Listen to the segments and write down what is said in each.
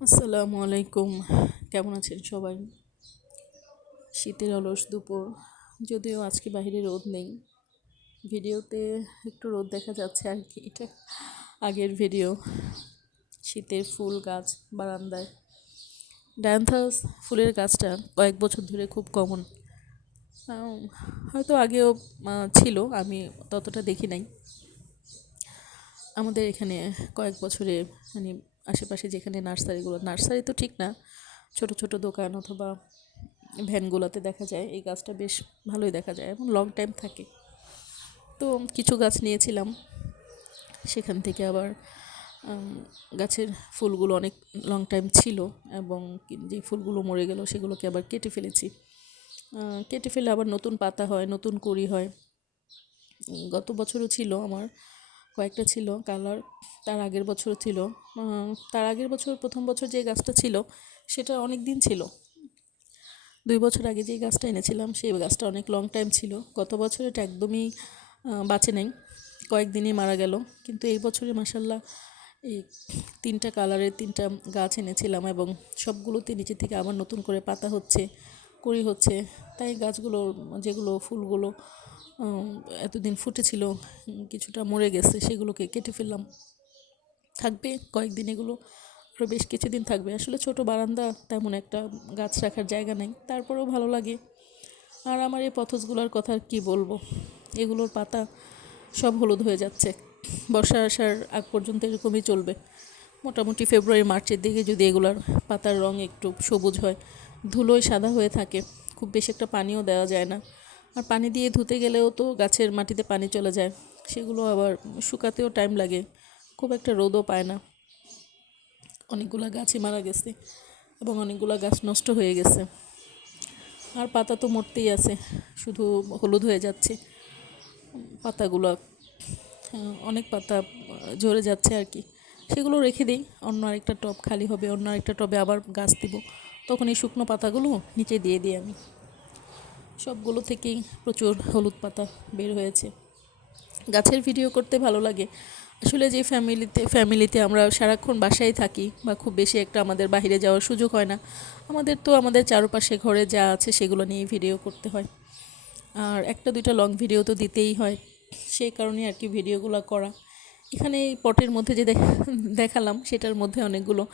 আসসালামু আলাইকুম। কেমন আছেন সবাই? শীতের অলস দুপুর, যদিও আজকে বাইরে রোদ নেই। ভিডিওতে একটু রোদ দেখা যাচ্ছে আর কি, এটা আগের ভিডিও। শীতের ফুল গাছ বারান্দায়। ডায়ান্থাস ফুলের গাছটা কয়েক বছর ধরে খুব কমন হয়তো আগেও ছিল, আমি ততটা দেখি নাই। আমাদের এখানে কয়েক বছরে মানে আশেপাশে যেখানে নার্সারিগুলো, নার্সারি তো ঠিক না, ছোট ছোট দোকান অথবা ভ্যানগুলোতে দেখা যায়, এই গাছটা বেশ ভালোই দেখা যায় এবং লং টাইম থাকে। তো কিছু গাছ নিয়েছিলাম, সেখান থেকে আবার গাছের ফুলগুলো অনেক লং টাইম ছিল এবং যে ফুলগুলো মরে গেল সেগুলোকে আবার কেটে ফেলেছি। কেটে ফেলে আবার নতুন পাতা হয়, নতুন কুড়ি হয়। গত বছরও ছিল আমার কয়েকটা ছিল, কালার তার আগের বছর ছিল। তার আগের বছর, প্রথম বছর যে গাছটা ছিল, সেটা অনেক দিন ছিল। দুই বছর আগে যে গাছটা এনেছিলাম, সেই গাছটা অনেক লং টাইম ছিল। গত বছর এটা একদমই বাঁচে নাই। কয়েকদিনই মারা গেল। কিন্তু এই বছরে মাসাল্লাহ এই তিনটা কালারের তিনটা গাছ এনেছিলাম এবং সবগুলোতে নিচে থেকে আবার নতুন করে পাতা হচ্ছে, কুড়ি হচ্ছে। তাই গাছগুলো, যেগুলো ফুলগুলো এতদিন ফুটেছিল কিছুটা মরে গেছে, সেগুলোকে কেটে ফেললাম। থাকবে কয়েকদিন এগুলো, আরও বেশ কিছুদিন থাকবে। আসলে ছোট বারান্দা তেমন একটা গাছ রাখার জায়গা নেই, তারপরেও ভালো লাগে। আর আমার এই পথসগুলোর কথা আর কী বলব? এগুলোর পাতা সব হলুদ হয়ে যাচ্ছে। বর্ষা আসার আগ পর্যন্ত এরকমই চলবে। মোটামুটি ফেব্রুয়ারি, মার্চের দিকে যদি এগুলার পাতার রং একটু সবুজ হয়, ধুলোয় সাদা হয়ে থাকে, খুব বেশি একটা পানিও দেওয়া যায় না। আর পানি দিয়ে ধুতে গেলেও তো গাছের মাটিতে পানি চলে যায়। সেগুলো আবার শুকাতেও টাইম লাগে। খুব একটা রোদও পায় না। অনেকগুলো গাছই মারা গেছে এবং অনেকগুলো গাছ নষ্ট হয়ে গেছে। আর পাতা তো মরতেই আছে। শুধু হলুদ হয়ে যাচ্ছে। পাতাগুলো অনেক পাতা ঝরে যাচ্ছে আর কি। সেগুলো রেখে দিই। অন্য আরেকটা টব খালি হবে, অন্য আরেকটা টবে আবার গাছ দিব। তখন এই শুকনো পাতাগুলো নিচে দিয়ে দিই আমি। সবগুলো থেকেই প্রচুর হলুদ পাতা বের হয়েছে। গাছের ভিডিও করতে ভালো লাগে। আসলে যে ফ্যামিলিতে ফ্যামিলিতে আমরা সারাক্ষণ বাসায় থাকি বা খুব বেশি একটা আমাদের বাইরে যাওয়ার সুযোগ হয় না, আমাদের তো আমাদের চারপাশে ঘরে যা আছে সেগুলো নিয়ে ভিডিও করতে হয়। আর একটা দুইটা লং ভিডিও তো দিতেই হয়। সেই কারণে আর কি ভিডিওগুলো করা। এখানে এই পটের মধ্যে যে দেখ- দেখালাম, সেটার মধ্যে অনেকগুলো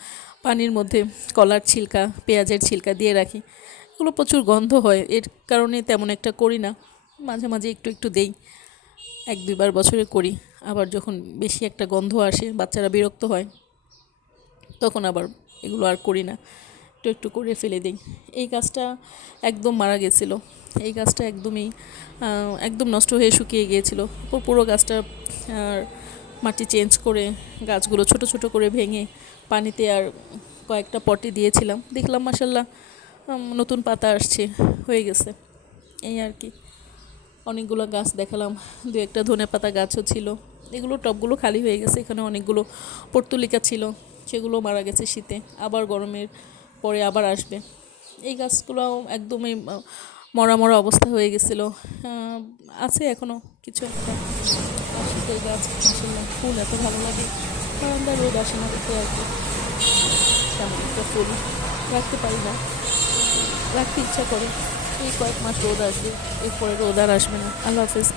পানির মধ্যে কলার ছিলকা, পেঁয়াজের ছিলকা দিয়ে রাখি। এগুলো প্রচুর গন্ধ হয়, এর কারণে তেমন একটা করি না। মাঝে মাঝে একটু একটু দেই, এক দুইবার বছরে করি। আবার যখন বেশি একটা গন্ধ আসে, বাচ্চারা বিরক্ত হয়, তখন আবার এগুলো আর করি না। একটু একটু করে ফেলে দিই। এই গাছটা একদম মারা গেছিল। এই গাছটা একদমই একদম নষ্ট হয়ে শুকিয়ে গিয়েছিল। পুরো- পুরো গাছটা আর মাটি চেঞ্জ করে, গাছগুলো ছোট ছোট করে ভেঙে পানিতে আর কয়েকটা পটে দিয়েছিলাম। দেখলাম মাসাল্লাহ নতুন পাতা আসছে, হয়ে গেছে। এই আর কি। অনেকগুলো গাছ দেখালাম, দু একটা ধনে পাতা গাছও ছিল। এগুলো টবগুলো খালি হয়ে গেছে, এখানে অনেকগুলো পর্তুলিকা ছিল, সেগুলো মারা গেছে শীতে। আবার গরমের পরে আবার আসবে। এই গাছগুলো একদমই মরা মরা অবস্থা হয়ে গেছিল। আছে এখনও কিছু? একটা গাছ মাসাল্লাহ ফুল এত ভালো লাগে। কারণ তার রোদ আসে না দেখে আর কি। তেমন একটা ফুল রাখতে পারি না। রাখতে ইচ্ছা করে। এই কয়েক মাস রোদ আসবে, এরপরে রোদ আর আসবে না। আল্লাহ হাফেজ।